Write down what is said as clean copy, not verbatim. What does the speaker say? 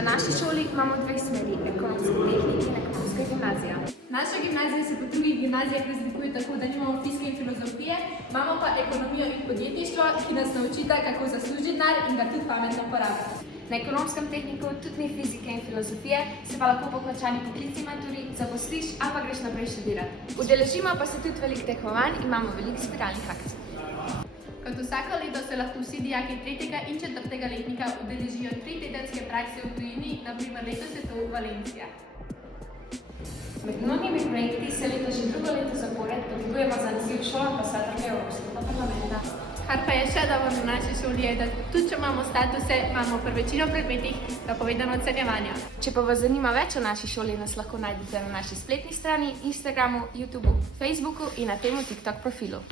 Na naši šoli imamo dve smeri, ekonomski tehnik in ekonomska gimnazija. Naša gimnazija se po drugih gimnazijah razlikuje tako, da nimamo fizike in filozofije, imamo pa ekonomijo in podjetništvo, ki nas naučita, kako zaslužiti denar in ga tudi pametno porabiti. Na ekonomskem tehniku tudi ni fizike in filozofije, se pa lahko po končani poklicni maturi zaposliš ali pa greš naprej študirati. Udeležimo pa se tudi veliko tekmovanj in imamo veliko zbiralnih akcij. Kot vsako leto se lahko vsi dijaki 3. in 4. letnika udeležijo 3-tedenske prakse v tujini, na primer letos je to Valencija. Med mnogimi projekti se letos že drugo leto zapored potegujemo za naziv šoloambasadorja Evropskega parlamenta. Kar pa je še dobro v naši šoli je, da tudi če imamo statuse, imamo pri večino predmetih napovedano ocenjevanja. Če pa vas zanima več o naši šoli, nas lahko najdete na naši spletni strani, Instagramu, YouTubeu, Facebooku in na temu TikTok profilu.